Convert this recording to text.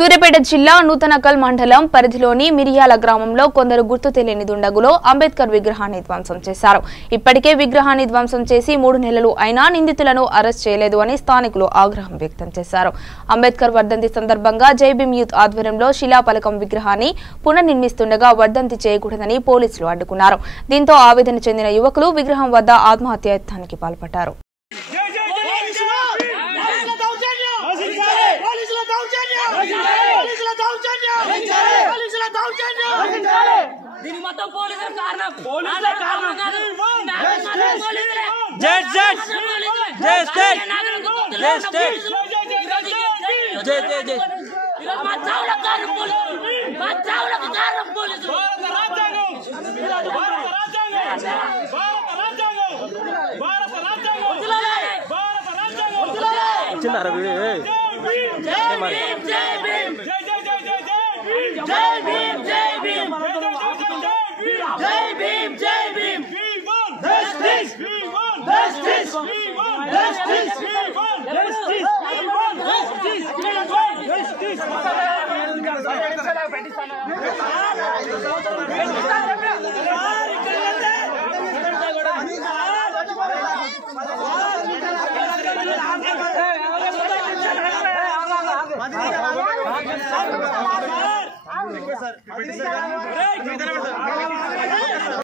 సూర్యాపేట జిల్లా నూతనకల్ మండలం పరిధిలోని మిరియాల గ్రామంలో కొందరు గుర్తు తెలియని దుండగులు అంబేద్కర్ విగ్రహాన్ని ధ్వంసం చేశారు. ఇప్పటికే విగ్రహాన్ని ధ్వంసం చేసి 3 నెలలు అయినా నిందితులను అరెస్ట్ చేయలేదు అని స్థానికులు ఆగ్రహం వ్యక్తం చేశారు. అంబేద్కర్ వర్ధంతి సందర్భంగా జై భీమ్ యూత్ ఆధ్వర్యంలో శిలాఫలకం విగ్రహాన్ని పునర్నిర్మిస్తుండగా వర్ధంతి చేయకూడదని పోలీసులు అడ్డుకున్నారు. దీంతో ఆవేదన చెందిన యువకులు విగ్రహం వద్ద ఆత్మహత్యాయత్నానికి పాల్పడ్డారు.